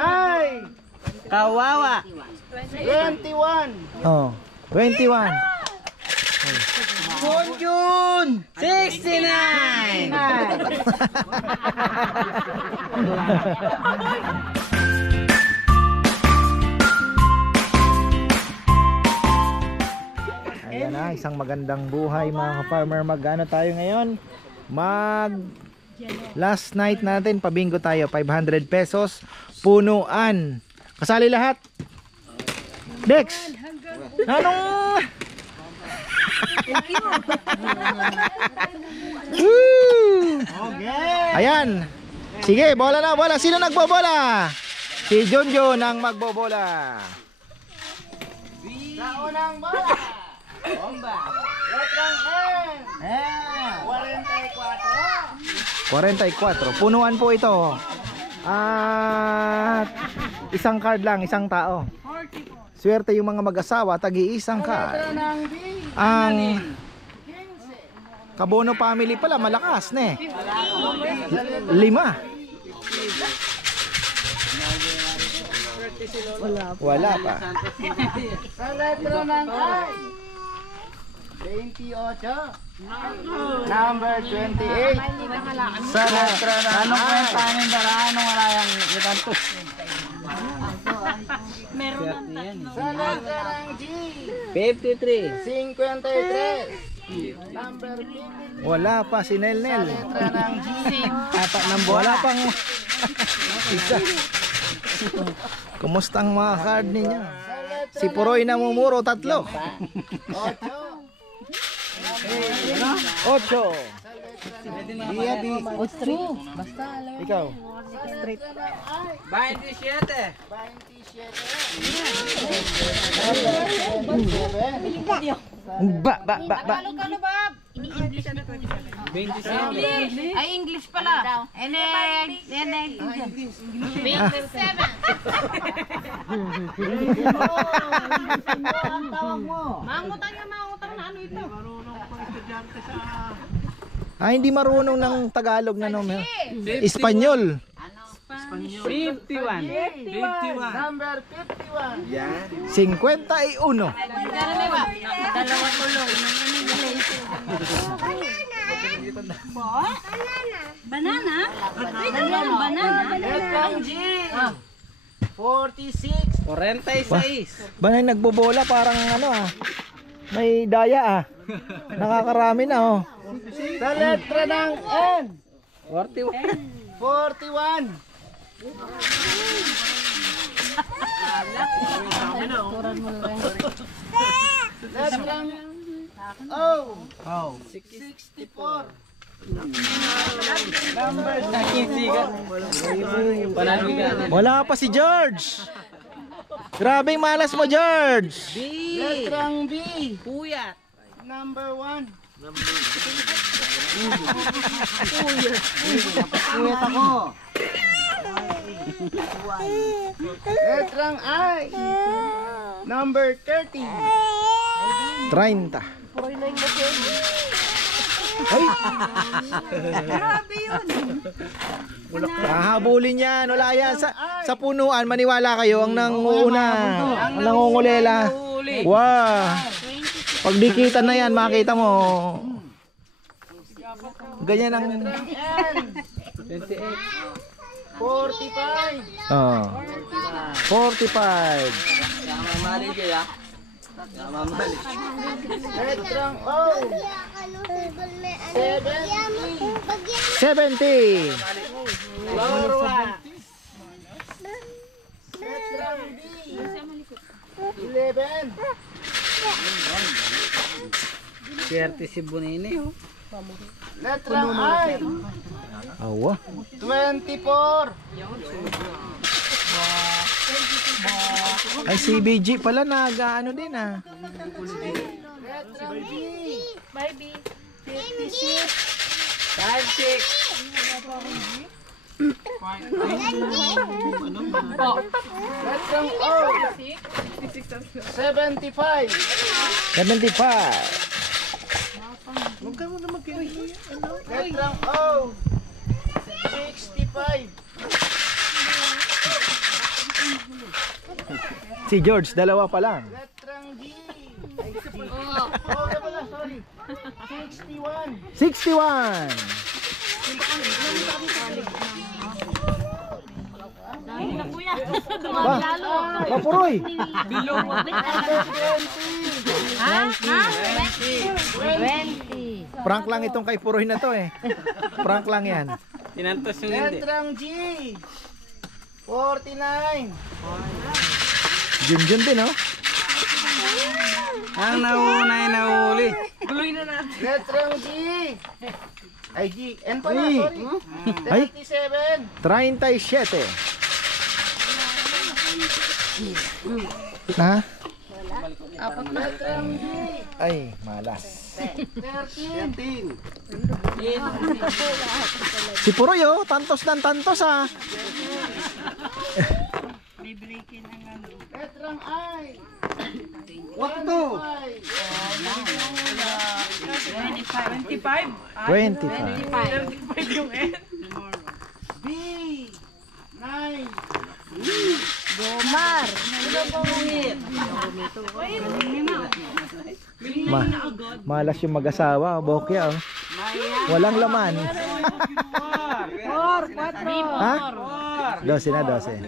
Ay! Kawawa. 21. Oh, 21. Junjun! 69. Ayan na, isang magandang buhay mga ka-farmer. Mag-ano tayo ngayon? Last night natin, pabingo tayo, 500 pesos, punuan. Kasali lahat. Dex! Anong... Woo! Ayan. Sige, bola na, bola. Sino nagbobola? Si Junjun ang magbobola. Sa unang bola. Bomba. Letrang N. 44. Punuan po ito. At isang card lang, isang tao. Swerte yung mga mag-asawa, tagi-isang card. Ang Kabono family pala, malakas ne. 5. Wala pa. Sa letra ng I. 28. Number 28. Sa letra ng Anong I. kwenta ng daraan nung wala yung itanto? Sa letra ng G. 53. 53. Number 50. Wala pa si Nelnel. Letra ng G. Apat ng bola. Wala pang isa. Kumusta ang mga card ninyo? Si Puroy na mumuro, 3. 8. 8. Ikaw. Straight. 27. 27. Ba. Ay, English pala. Mangutang na ano ito? Hindi marunong ng Tagalog na no. Espanyol. 51. 51. Number 51. 51. Dalawa tuloy. Banana? Banana? Letrang G. 46. 46. Ba na nagbobola parang ano may daya Nakakarami na Sa letra ng N. 41. 41. Letrang O. 64. Number 90. Panaligan. Wala pa si George. Grabing malas mo, George. Letrang B. Puyat. Number 1. Puyat ako. Letrang I. Number 30. 30. Ay! Grabe yun. Hahabulin yan. Wala yan. Sa punuan, maniwala kayo, ang nanguuna. Ang nangungulela. Wow! Pag dikita na yan, makita mo. Ganyan ang... 28. 45. Oh. 45. Mamali kaya. Mamali. Letrang O. 70. Lorwa. Letrang B. 11. Swerte si Bonini. Letrang I. Awa. 24. Ay, si BG pala nag-ano din Letrang B. 56. 56. Letrang O. 75. 75. Letrang O. 65. Si George, dalawa pa lang. Letrang G. Ay, G. Oh, wala, sorry. 61. 61. Dahil na kuya. Ba? Papuroy. Ha? 20. Prank lang itong kay Puroy na to eh. Prank lang yan. Tinantos yung hindi. Letrang G. 49. Junjun din, oh. Ang nauna ay nahuli. Letrang G. Ay, G. N pala, sorry. Ay. 37. 37. Ha? Letrang G. Ay, malas. 13. Si Puroy, oh. Tantos ng tantos, ah. Letrang I. What to? 25. B. 9. Malas yung mag-asawa, oh. Bokya, oh. Walang laman. Ha? 12 na, 12.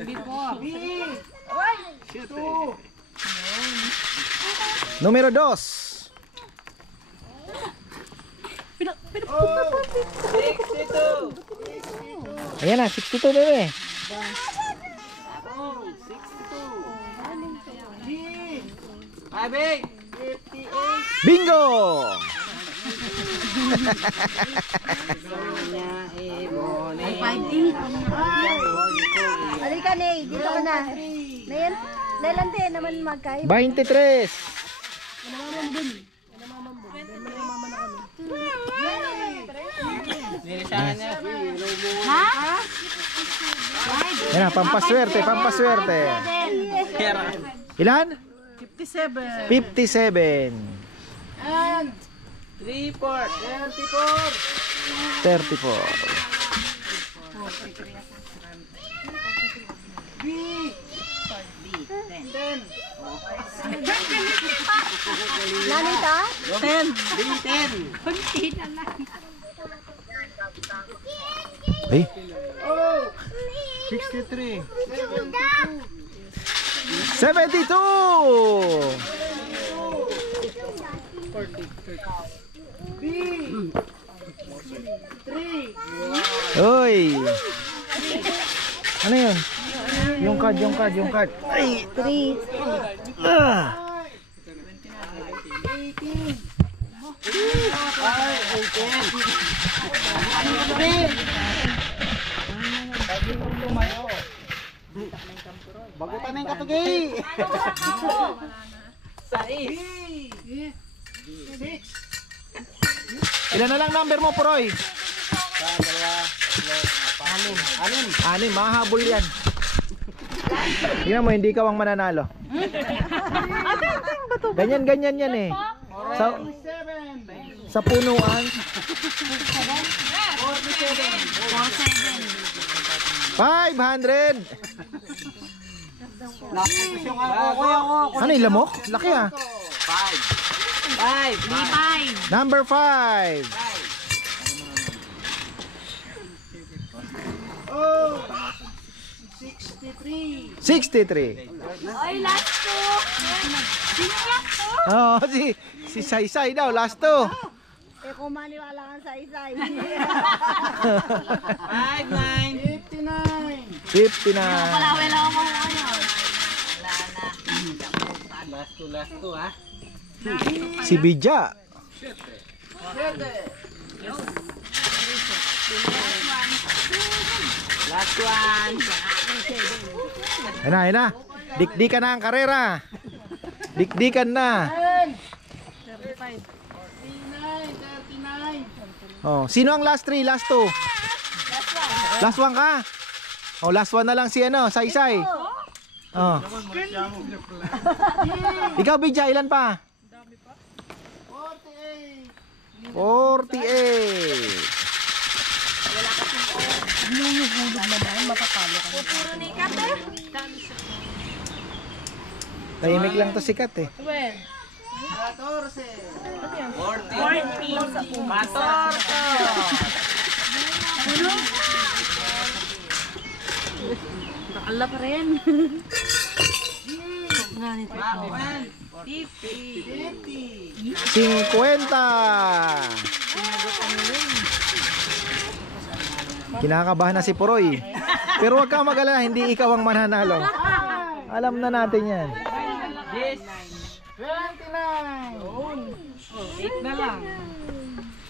B. 2. Numero 2. Ayan na, 62 bebe. G. Abig! 58. Bingo! Halika, Ney. Dito ka na. Nayan, Lelante naman magkaiba. 23. Nilisahan niya. Ha? Ayan na, pampaswerte, pampaswerte. Ilan? 57. 57. And 3-4. 34. 34. B. 10. Nanita? 10. B10. Ay, Oh. 63. 72. B. 3. Uy. Ano yun? Yung card. Ay. 3. Ah. 18. Bagutan na yung katugi. Ilan na lang number mo, Puroy? 6. 6, mahabol yan. Tingnan mo, hindi ka ang mananalo. Ganyan yan eh. Sa punuan. 500. Yung ako. Ano yung lamok? Laki ah. 5. Number 5. Oh. 63. 63. Ay, last two. Sino last two? Oh, si Saysay daw, last two. Eh, kung maniwala ka sa isa. 5-9. 59. 59. Palawin lang ako ngayon. Last two ha. Si Bidya. Last one. Ayun na. Dikdikan na ang karera. Dikdikan na. 39. 39. Oh, sino ang last 3, last 2? Last 1 ka? Oh, last 1 na lang si ano, Saysay. Oh. Ikaw, Bidya, ilan pa? 48. 48. Tahimik lang to sikat eh. 14. 40. Patorto. Nakala pa rin. 50. Kinakabahan na si Puroy. Pero wag kang mag-alala, hindi ikaw ang mananalo. Alam na natin yan. 29. 8 na lang.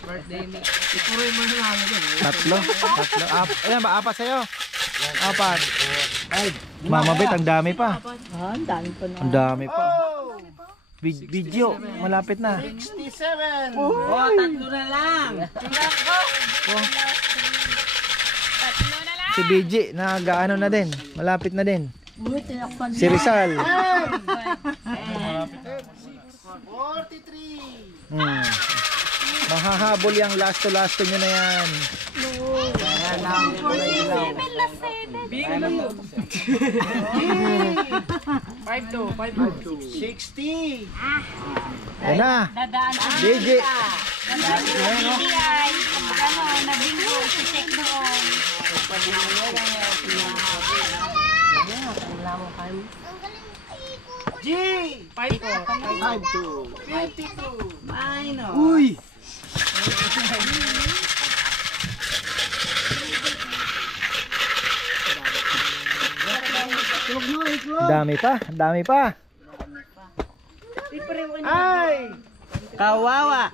Birthday ni. Puroy mo na lang dun. Tatlo. Ayan ba, apat sa'yo? Apat. Mamabit, ang dami pa. Ang dami pa na. Ang dami pa. Oh, Video, malapit na. 67. Oh, 3 na lang. Si BG, nagaano na din. Malapit na din. Si Rizal. 43. Mahahabol yung last to nyo na yan. Bingo. 60. Yan na. Dadaan sa BG. DTI. Ano, nabingo, isi-check doon. G. 52. 52. Minor. Uy! Dami pa. Ay. Kawawa.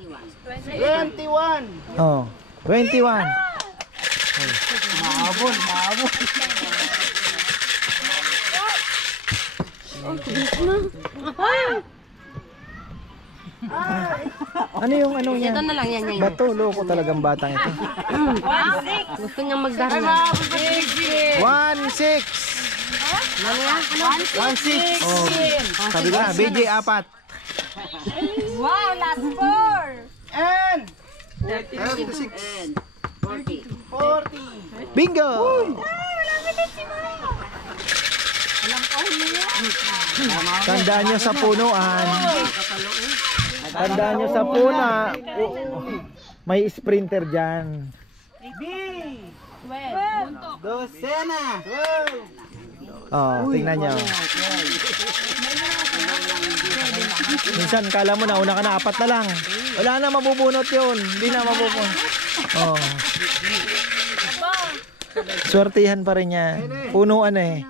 21. Oh, 21. Ano yung ano niya? Ito na lang yan. Bato, loko talagang batang ito. Gusto niyang magdarna. 1-6. 16. Oh, sabi ko na, BJ 4. Wow, last four. And 36. 40. Bingo! Tandaan nyo sa punuan. Tandaan nyo sa puna. May sprinter dyan. B. Dosena. 12. Oh, tingnan nyo. Minsan kala mo na una ka na, 4 na lang. Wala na, mabubunot yun. Hindi na mabubunot. Oh. Swertihan pa rin yan. Punuan eh.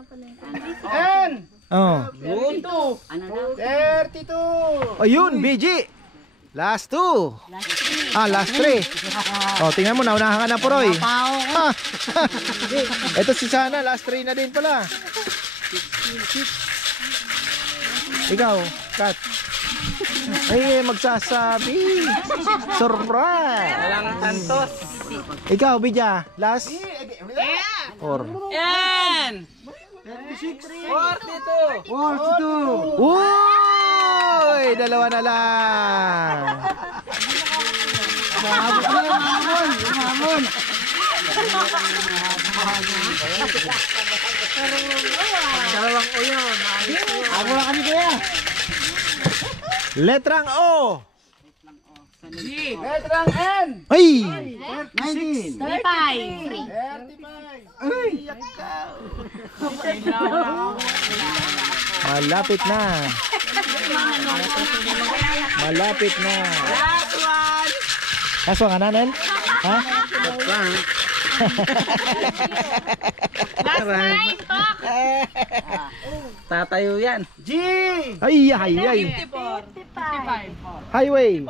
And Oh. 32. Ayun, BG. Last 2. Last 3. Oh, tingnan mo, naunahan ka na, Puroy. Ito si Sana, last 3 na din pala. Ikaw, Kat. Ay, magsasabi. Surprise. Walang tantos. Ikaw, Bija, last 4. Yan. 42. Uy, dalawa na lang. Dalawang uyo. Ako lang kami kaya. Letrang O. Letrang N. Ay! 19. 35. 35. Malapit na. Malapit na. Last one. Kaso ka na, Nel? Ha? Last nine, Tok. Tatayo yan. G. Ay, Highway. Highway.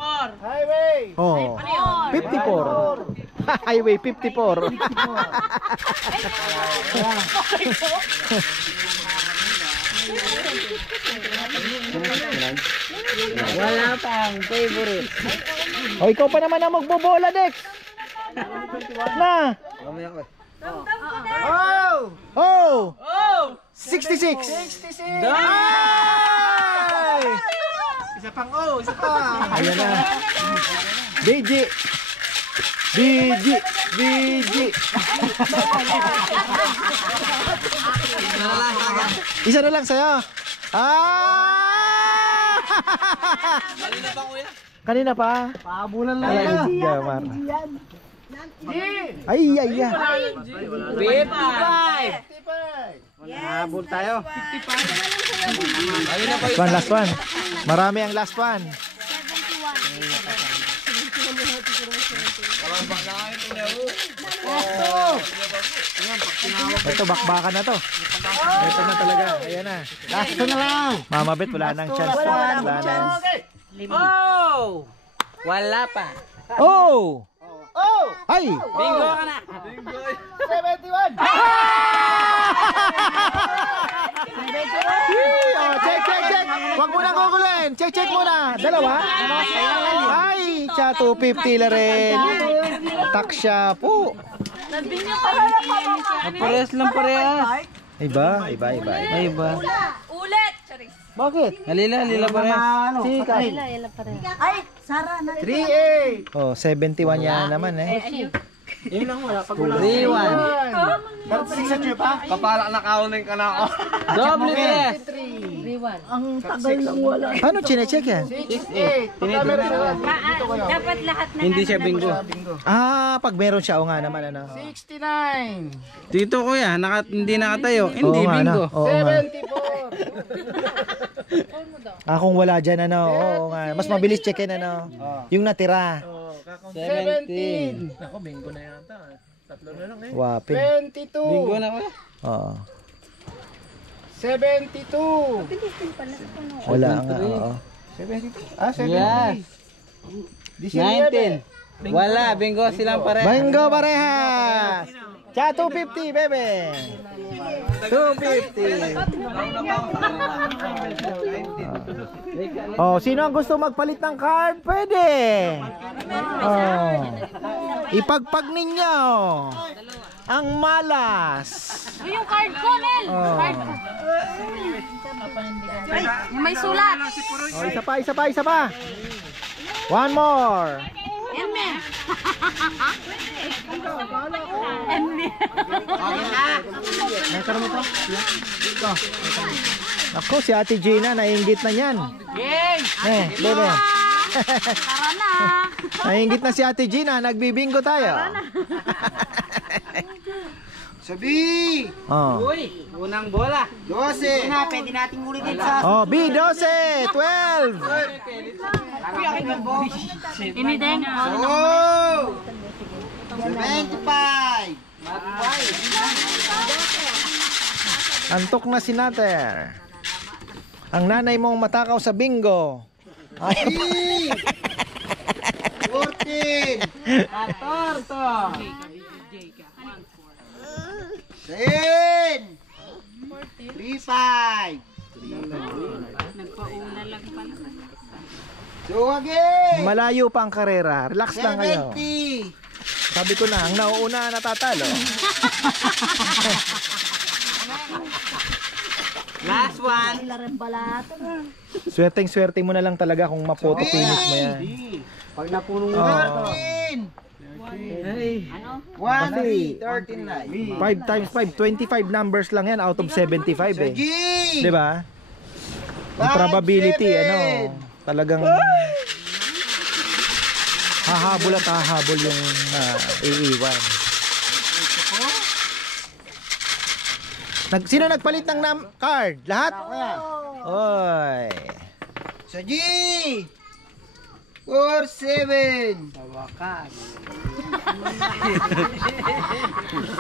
Oh. 54. Highway 54. Wala pang favorite. O, ikaw pa naman ang magbobola, Dex. Na. Oh. Oh. Oh! 66. 66. Ay! Isa pang O. Isa pa. Ayan na. BG. Isa na lang sa'yo. Ah! Kanina pa? Paabulan lang Ay, yan. gamar. Ay, ay, ay. 55. Habol tayo. Last one. Marami ang last one. Ito, bakbakan na to. Ito na talaga. Ayan na. Last na lang. Mama Bet, wala nang chance. Wala nang. Oh! Wala pa. Oh! Oh! Ay! Bingo ka na. 71. Oh, check. Huwag mo nang gugulin. Check muna. Dalawa? Ay, siya 250 la rin. Taksya po. Parehas lang parehas. Iba. Ay ba? Ulit! Charis. Bakit? Halila parehas. Sika. Ay, Sara na. 38. Oh, 71 yan naman eh. Yun lang wala. Pag wala. 3-1. Dapat sa cheer pa? Kapalak na kaunin ka na ako. Double yes. Ang tagal lang wala. Paano chinecheck yan? 68. Pagkamera siya. Dito ko yun. Dapat lahat na. Hindi siya bingo. Ah, pag meron siya, o nga naman ano. 69. Dito kuya, hindi nakatayo. Oo Hindi nga, bingo. ano? Oo nga. 74. Ah, kung wala dyan ano, oo nga. Mas mabilis checkin ano. Yung natira. 17. Ako, bingo na yata. Tatlo na lang eh. Wapin. 22. Bingo na kuya. Oo. 72. Wala nga, oo. 72. Ah, 70. Yes. 19. Wala, bingo silang pareha. Bingo parehas! Cha 250, bebe! 250. Oh, sino ang gusto magpalit ng card? Pwede. Oh. Ipagpag ninyo ang malas. Yung card ko, Nel. Oh. Ay, may sulat. Oh, isa pa. One more. Enme. Ako, si Ate Gina, naiinggit na yan. Bebe. Tara na. Naiinggit na si Ate Gina, nagbibingo tayo. Sabi! Oh. Uy, unang bola. 12. Na, pwede nating ulitin sa... Oh, B12, 12. Inideng. Oh! 75. Antok na si Nater. Ang nanay mong matakaw sa bingo. Ay, 14. 14. 10. 35. Nagpauna lang pala. So again. malayo pa ang karera. Relax lang kayo. 70. Sabi ko na, ang nauuna natatalo. Last one. Swerteng-swerte mo na lang talaga kung mapoto finish mo yan. Pag napuno mo. 13. Ay. 139. 5 times 5, 25 numbers lang yan out of 75 eh. G. Di ba? Ang probability, 57. ano, talagang hahabol at hahabol yung iiwan. Sino nagpalit ng card? Lahat? Oy. Sa G. 47.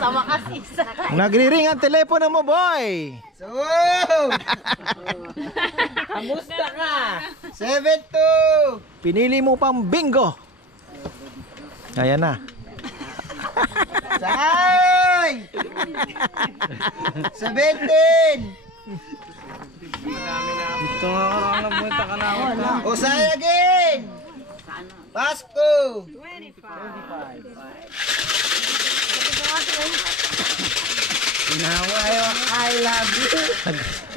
Sa wakas isa. Nagri-ring ang telepono mo, boy. So. Kamusta ka? 72. Pinili mo pang bingo. Ayan na. Say. 17. Ito nga karang nabuta ka na ako. O say again. Pasko. I love you.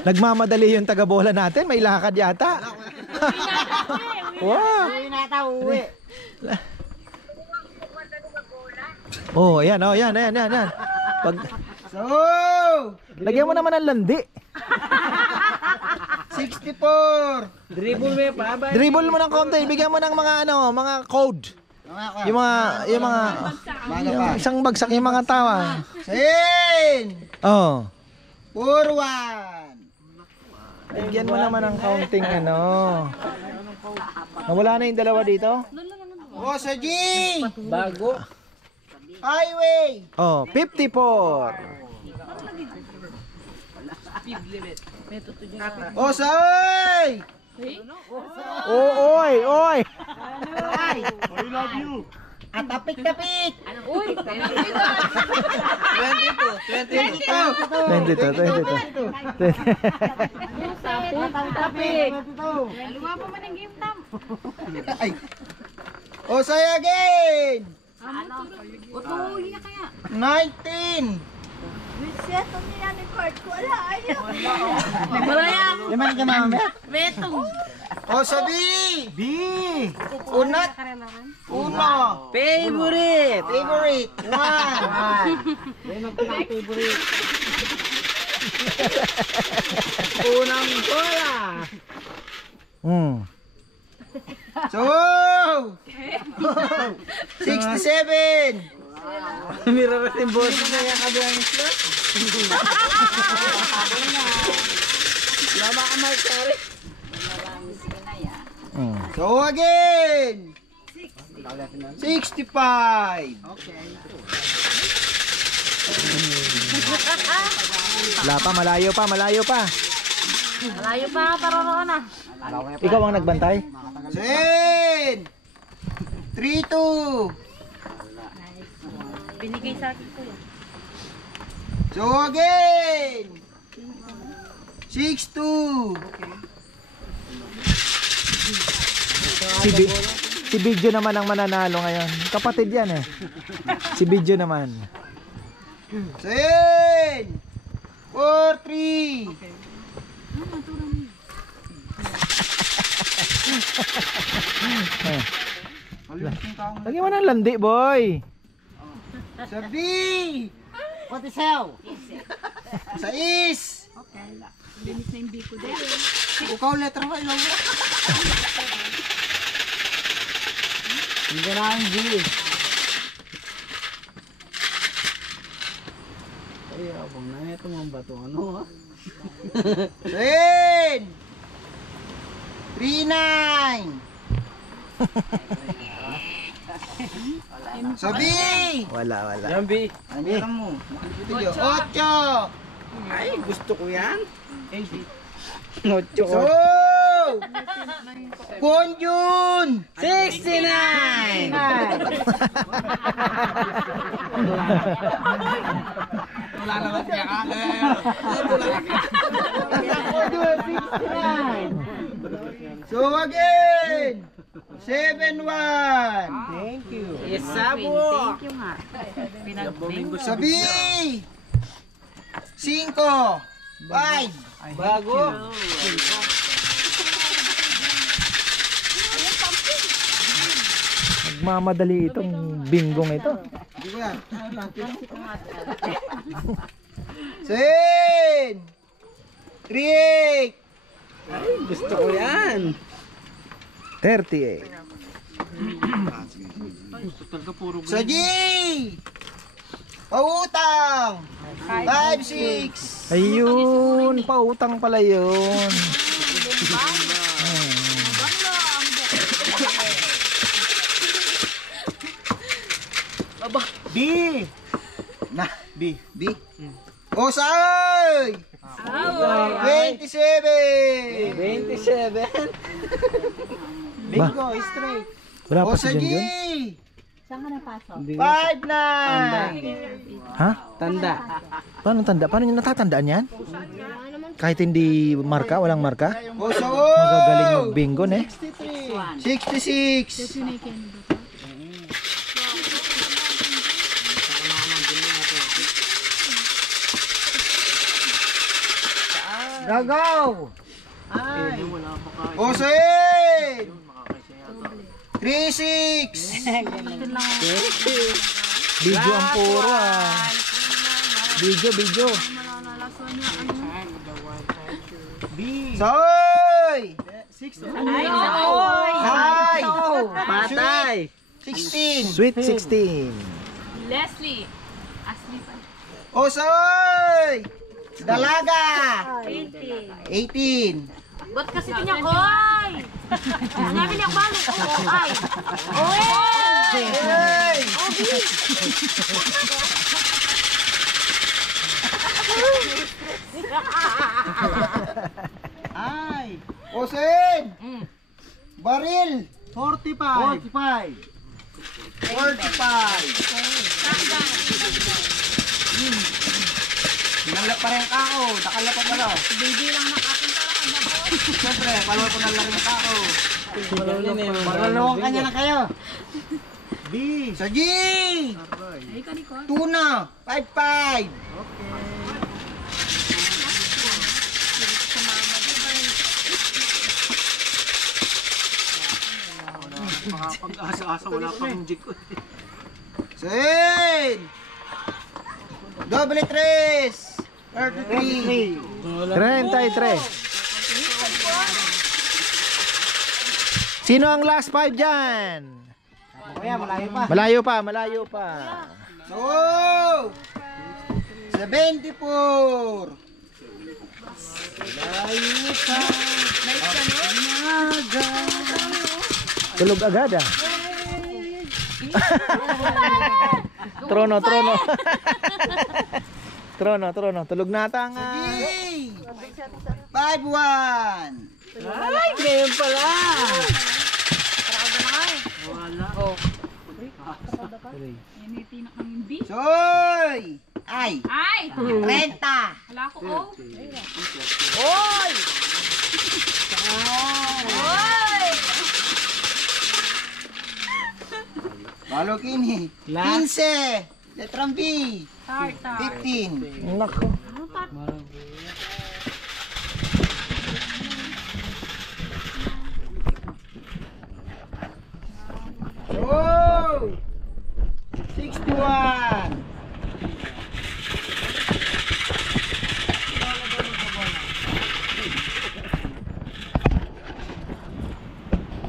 Nagmamadali yung taga-bola natin. May lakad yata. Wow. Oh, ayan, oh, yan. Pag So. lagyan mo naman ng landi. 64. Dribble mo pa ba? Dribble mo ng konti, bigyan mo ng mga mga code. Yung mga isang bagsak yung mga tawa. Sin. Oh. 41. Bigyan mo naman ng counting Nawala na yung dalawa dito? O sa G. Bago. Highway. Oh, 54. Speed limit. O sa oy. Oh, oy, oy. At tapik-tapik. 22. Ay. O say again. Utuhin na kaya. 19. Reset ang niya ni Kurt ko. Wala, ayaw. Yaman ka mama. Betong. O sa B. B. Unat. Uno. Favorite. Favorite. One. Unang bola. So. 67. Mirror yung boss na yung kabilang slot. Lama ka Mark. So again. 65. Wala pa, malayo pa. Malayo pa, paroroon na. Ikaw ang nagbantay? Sen. 3-2. Binigay sa akin ko yan. So again. 6-2. Si Bidyo naman ang mananalo ngayon. Kapatid yan Si Bidyo naman. Sen. 4-3. Lagyan mo ng landi, boy. Sa B. Pati sayaw. Sa is. Binis na yung B ko din. Ukaw letra mo ilaw mo. Hindi na ang G. Ay, abang na ito mga bato. Sen. 3-9. Sa B. Wala. Yan, B. Ano mo? 8. Ay, gusto ko yan. 8. So. Ponjun. 69! Wala naman siya ka. Ponjun 69. So again. 7-1. Thank you. Isabo. Thank you nga. Sa B. 5. 5. Bago. Nagmamadali itong binggong ito. Hindi ko yan. Sen. 3-8. Gusto ko yan. 38. Sa G. Pautang. 5-6. Ayun, pautang pala yun. B. Na, B. O say. 27. 27. Bingo, straight. Wala O pa sa si G. John. Saan ka napasok? 5-9. Ha? Tanda. Paano tanda? Paano nyo natatandaan yan? Kahit hindi marka, walang marka? O sa O. Magagaling mag-bingo, 66. Gagaw. O sa 8. 3-6. Video ang puro Video. Sa Hi! Patay. 16. Sweet 16. Leslie. Asli pa. Osoy! Dalaga! 18. Ba't kasi niya oy? Sinabi niya balo. Oy. Oy. Hey! Ay! Osen! Baril! 45. 45. Nalap pa rin ako. Nakalap pa lang. Baby lang nakapunta lang ang babo. Siyempre, palawal ko na lang yung ako. Malalawan kanya na kayo. B. Sa G! Ay ka Nicole. Tuna! 5-5. Pag-asa-asa, wala pang jig ko. Sen! Doble 3! 33. 33. Sino ang last 5 dyan? Kaya malayo pa. Malayo pa, malayo pa. So! 74. Malayo pa. Tulog agad ah. Trono, trono. Trono, trono. Tulog na ata nga. G! 5-1. Ay, ngayon pala. Yan yung B. Soy! Ay! Ay! 30. Wala ko O. Oy! Oy! Balo kini. 15. Letrang B. Tartar. 15. Nako. Oh! 61.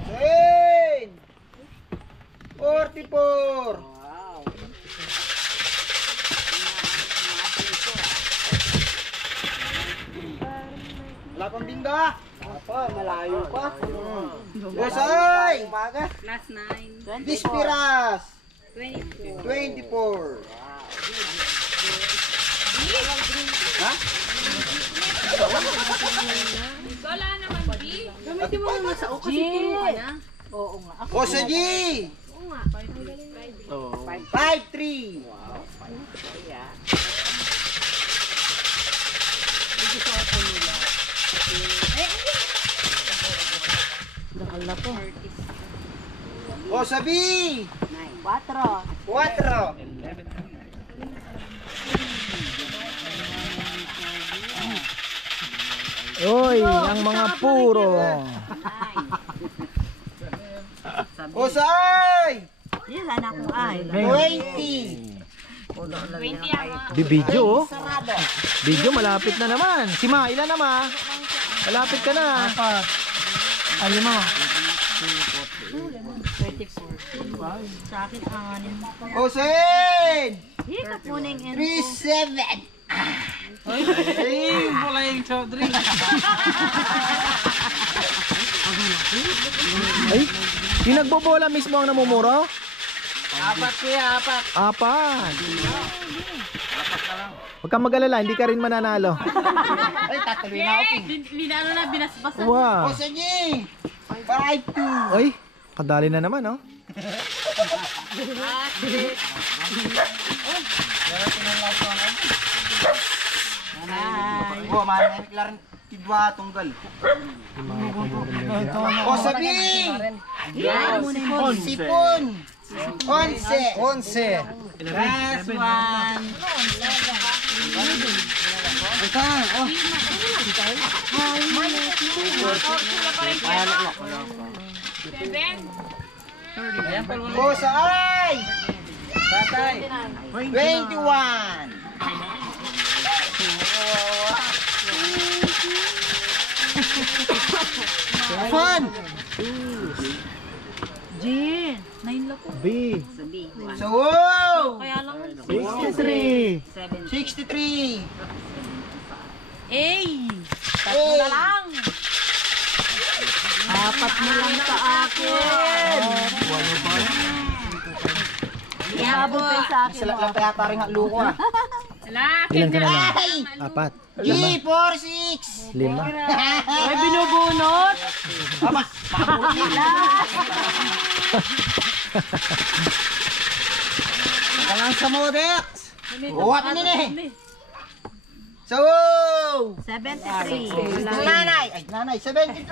Sen! 44. Wala pang bingo. Malayo pa. Yes, ay! Last 9. Dispiras. 24. 24. Wala naman B. Gamitin mo naman sa O kasi puro ka na. Oo nga. O sa G. Oo nga. 5-3. O sa B. 4. Oy, ang mga puro. O sa I. 20. 20 ang Di video oh. Video malapit na naman. Si Ma, ilan na Ma? Malapit ka na. Ano mo? O sa N. Hikap mo na yung 3-7. Ay, wala yung Chaudhry. Ay, yung nagbobola mismo ang namumuro? 4 kuya, 4. Apat. Huwag kang mag-alala, hindi ka rin mananalo. Ay, tatuloy na ako. Linano na binasbasan. O Wow. sa G. 5-2. Ay, kadali na naman oh. O, mana klaran tidwa tunggal. O sa B. Sipon. 11. Last 1. Ito, oh. O sa I. Patay. 21. one. G. 9 lang po. B. So, wow! Kaya lang. 63. 63. A. Tatlo na lang. Apat na lang sa akin. Ihabol kayo sa akin. Sila pa yata rin ang luko ah. Ilan ka na lang? Ay! 4. G, 4, 6. 5. Ay, binubunot. Kalang sa Modex. Uwat na nini. So, 73. nanay. Ay, nanay, 73.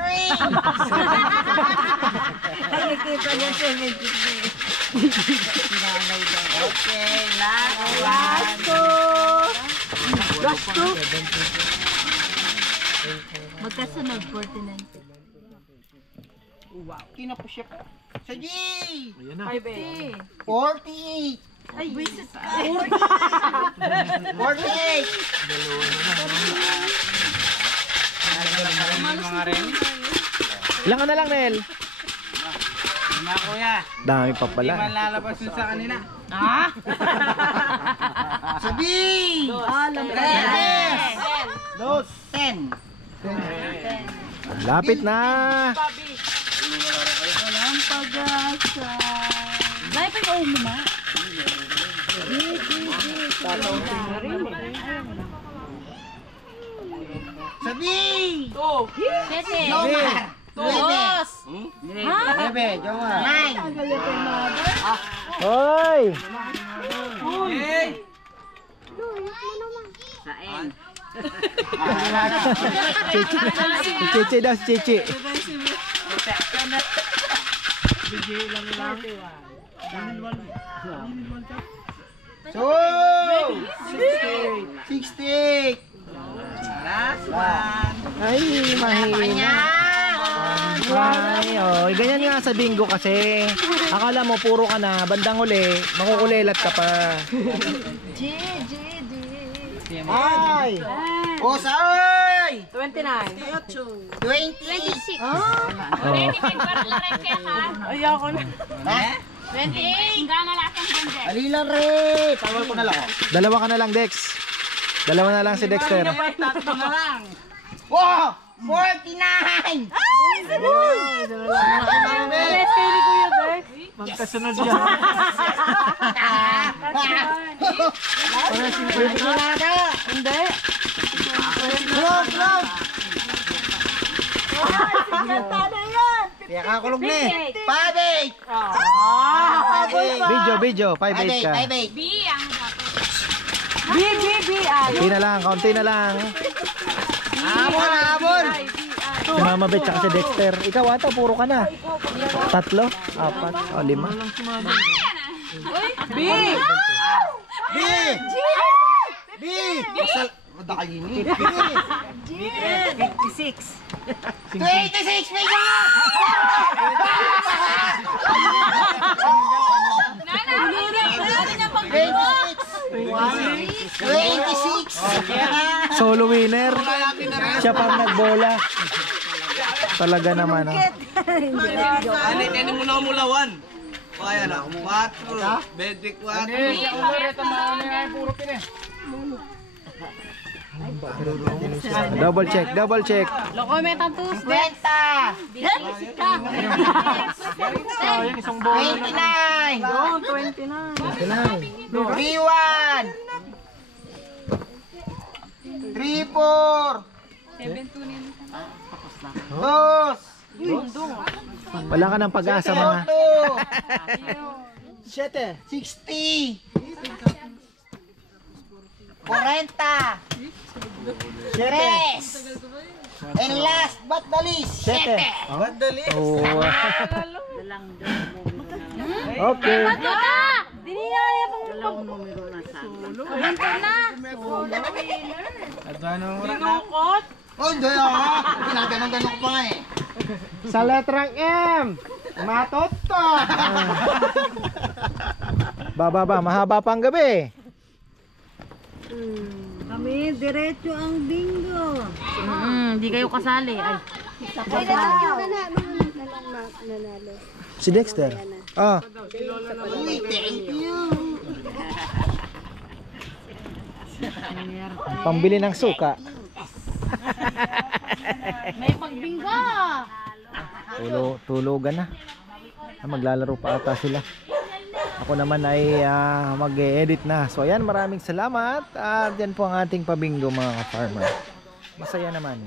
Nakikita niya 73. Okay, last one. Gasto. Magkasunod 49. Kinapo siya pa. Sa G. 5A. 48. Ay, wisis ka. 48. Ilan ka na lang, Nel? Lima kuya. Dami pa Di pala. man lalabas yun sa kanina. Sa B. Dos. 10. Lapit na. Walang pag-asa. May pag-uwi mo ma. Sa B. 2. Jomar. 2. 9. Jomar. 9. Hoy! Hey! Cheche daw, si Cheche. So, 68. Last one. Ay, mahina. Ay, oh, ganyan nga sa bingo kasi. Akala mo puro ka na, bandang uli, makukulelat ka pa. Ay. O, sa'y. 29. 26. Ayoko na. Ha? 28. Gana lahat ang ganda. Alilan rin. Tawal ko na lang. Dalawa ka na lang, Dex. Dalawa na lang si Dexter. Tatlo na lang. Wow! 49! Ay, Yes, kayo ni Kuya Dex. Magkasunod yan. Hindi. Vlog! Kaya kakulog na eh. 5-8! Video, 5-8 ka. 5-8. B ang B, ay. Kaunti na lang, kaunti na lang. Habol! Si Mama Bet tsaka si Dexter. Ikaw ata, puro ka na. 3, 4, o 5. B! B! Sal... Madakayin eh. 56. 26 medyo! Nana, 26! Solo winner. Siya pang nagbola. Talaga naman. Oh. Ano mo na umulawan? Kaya na, 4. Bedrick 4. Double check. Loko, may tantus. 20! 29! 3-1! 3-4! 2! Wala ka ng pag-asa mga. 60! 40! 3! And last but the least, 7! Oh. Okay. Diniyaya pang Binukot. Oh, hindi ah! Ginaganon-ganon ko pa nga eh. Sa letrang M. Matoto. Baba, mahaba pang gabi. Kami, diretso ang bingo. Hindi kayo kasali. Ay. Ay, nanalo na na. Nanalo. Si Dexter. Ah, Uy, thank you. pambili ng suka. May pagbingga. Tulugan na. Maglalaro pa ata sila. Ako naman ay mag-e-edit na. So ayan, maraming salamat. At yan po ang ating pabingo mga ka-farmer. Masaya naman.